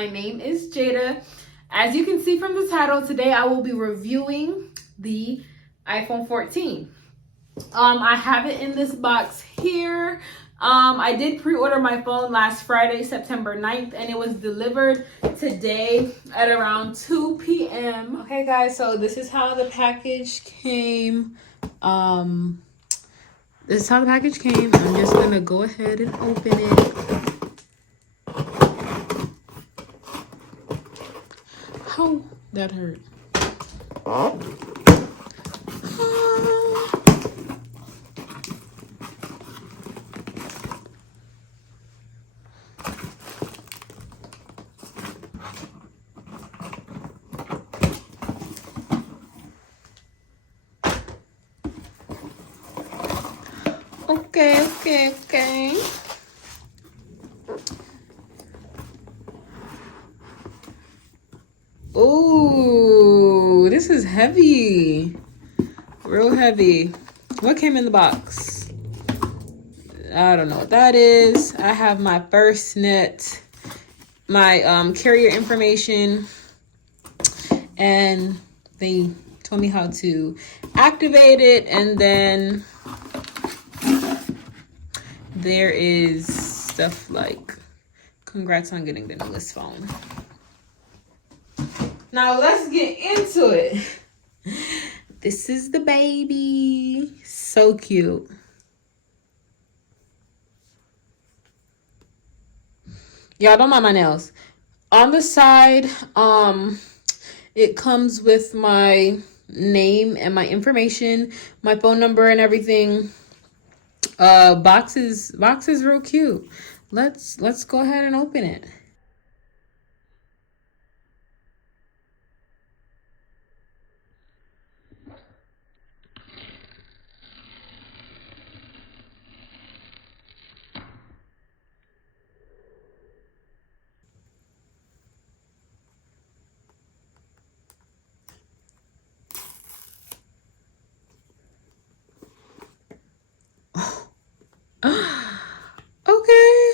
My name is Jada. As you can see from the title, today I will be reviewing the iPhone 14. I have it in this box here. I did pre-order my phone last Friday, September 9th, and it was delivered today at around 2 p.m. Okay guys, so this is how the package came. This is how the package came. I'm just gonna go ahead and open it. Oh, that hurt. Okay. Ooh, this is heavy. Real heavy. What came in the box? I don't know what that is. I have my FirstNet, my carrier information, and they told me how to activate it, and then there is stuff like congrats on getting the newest phone. Now let's get into it. This is the baby. So cute. Y'all don't mind my nails. On the side, it comes with my name and my information, my phone number and everything. Box is real cute. Let's go ahead and open it. Okay.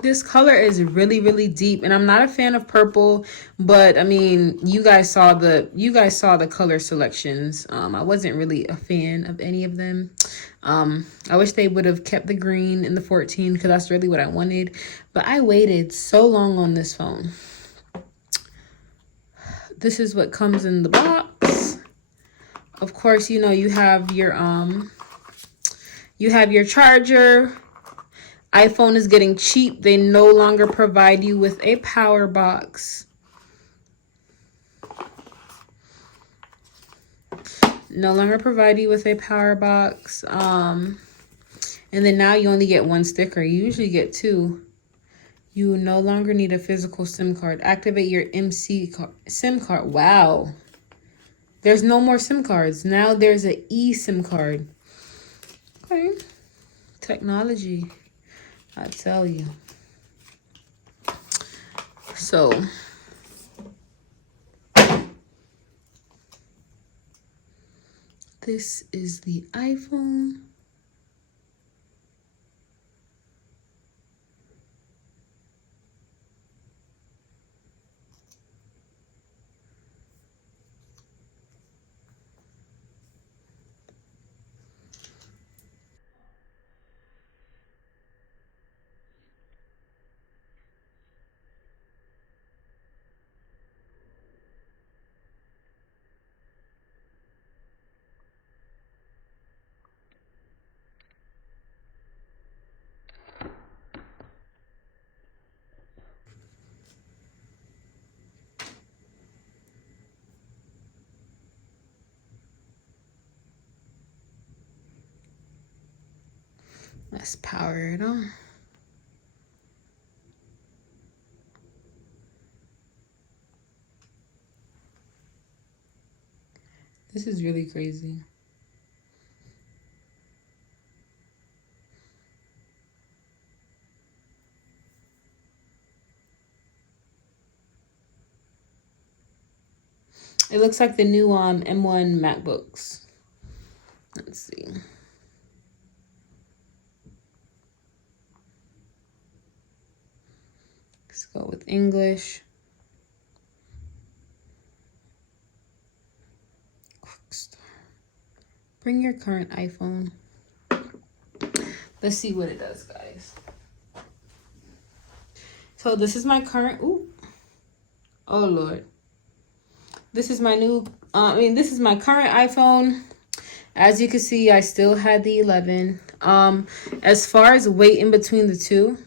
This color is really deep, and I'm not a fan of purple, but I mean, you guys saw the color selections. I wasn't really a fan of any of them. I wish they would have kept the green in the 14 because that's really what I wanted, but I waited so long on this phone. This is what comes in the box. Of course, you know, you have your charger. iPhone is getting cheap. They no longer provide you with a power box. No longer provide you with a power box. And then now you only get one sticker. You usually get two. You no longer need a physical SIM card. Activate your SIM card. Wow. There's no more SIM cards. Now there's an eSIM card. Okay. Technology. I tell you. So this is the iPhone. Let's power it on. This is really crazy. It looks like the new M1 MacBooks. Let's see. Let's go with English. Bring your current iPhone. Let's see what it does, guys. So this is my current, ooh. Oh Lord. This is my new, this is my current iPhone. As you can see, I still had the 11. As far as weight in between the two,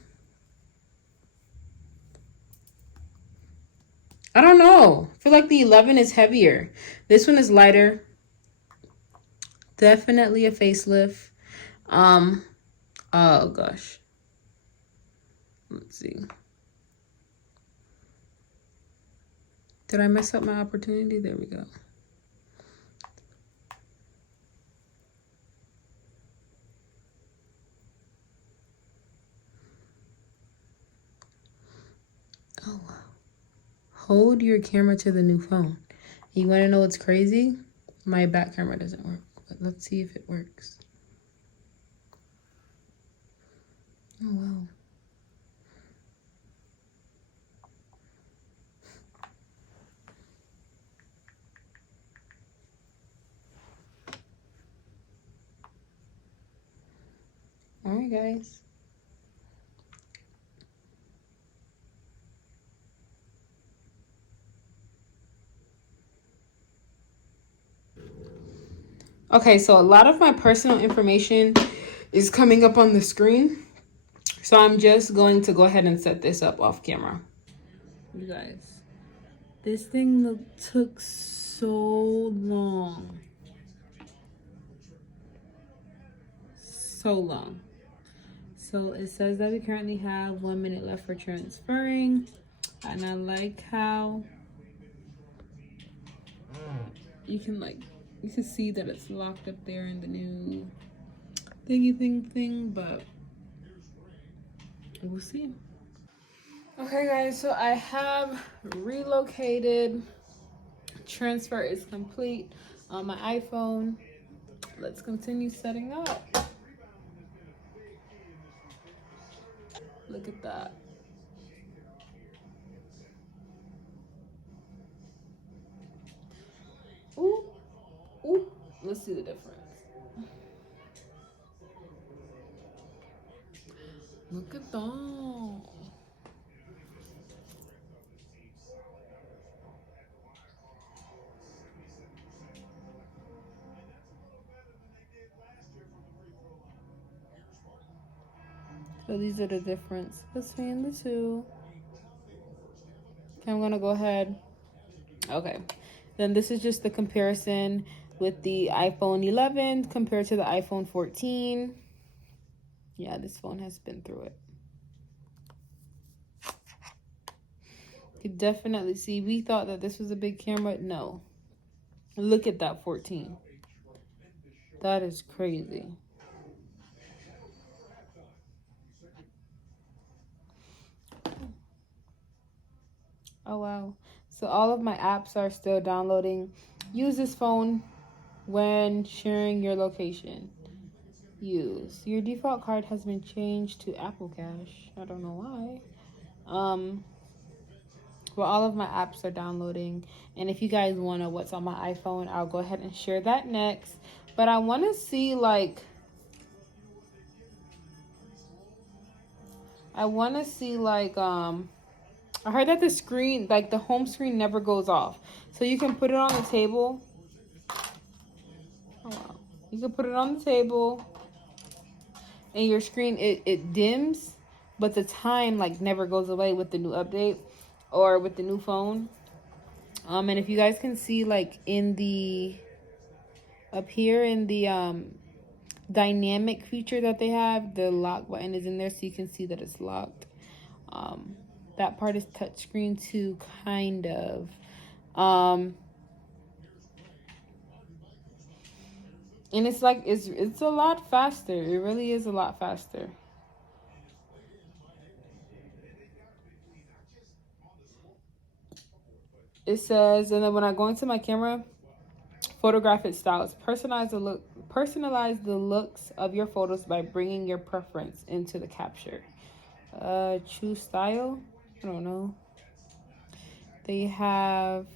I don't know. I feel like the 11 is heavier. This one is lighter. Definitely a facelift. Oh gosh. Let's see. Did I mess up my opportunity? There we go. Oh wow. Hold your camera to the new phone. You want to know what's crazy? My back camera doesn't work, but let's see if it works. Oh wow. All right, guys. Okay, so a lot of my personal information is coming up on the screen. So I'm just going to go ahead and set this up off camera. You guys, this thing took so long. So long. So it says that we currently have 1 minute left for transferring. And I like how you can see that it's locked up there in the new thingy thing, but we'll see. Okay guys, so I have relocated. Transfer is complete on my iPhone. Let's continue setting up. Look at that. Ooh, ooh. Let's see the difference. Look at that. So these are the difference between the two. Okay, I'm gonna go ahead. Okay, then this is just the comparison with the iPhone 11 compared to the iPhone 14. Yeah, this phone has been through it. You definitely see, we thought that this was a big camera. No. Look at that 14. That is crazy. Oh, wow. So all of my apps are still downloading. Use this phone when sharing your location. Use. Your default card has been changed to Apple Cash. I don't know why. Well, all of my apps are downloading. And if you guys want to know what's on my iPhone, I'll go ahead and share that next. But I want to see, like, I heard that the screen, like the home screen never goes off. So you can put it on the table. Oh, wow. You can put it on the table and your screen, it dims, but the time like never goes away with the new update or with the new phone. And if you guys can see, like in the, up here in the dynamic feature that they have, the lock button is in there so you can see that it's locked. That part is touchscreen too, kind of. And it's like it's a lot faster. It really is a lot faster. It says, and then when I go into my camera, photographic styles, personalize the looks of your photos by bringing your preference into the capture. Choose style. I don't know. They have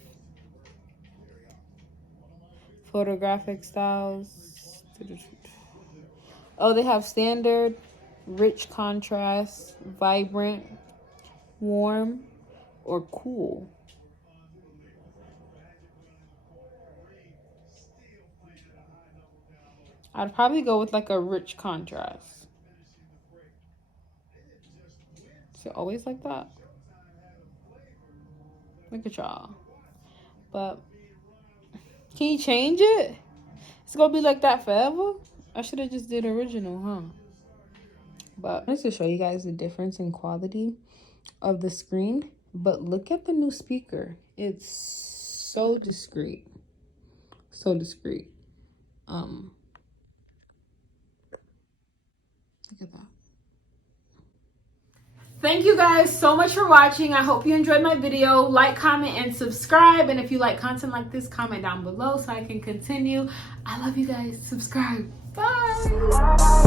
Photographic styles. Oh, they have standard, rich contrast, vibrant, warm, or cool. I'd probably go with like a rich contrast. Is it always like that? Look at y'all. But can you change it? It's gonna be like that forever? I should have just did original, huh? But just to show you guys the difference in quality of the screen. But look at the new speaker. It's so discreet. So discreet. Look at that. Thank you guys so much for watching. I hope you enjoyed my video. Like, comment, and subscribe. And if you like content like this, comment down below so I can continue. I love you guys. Subscribe. Bye.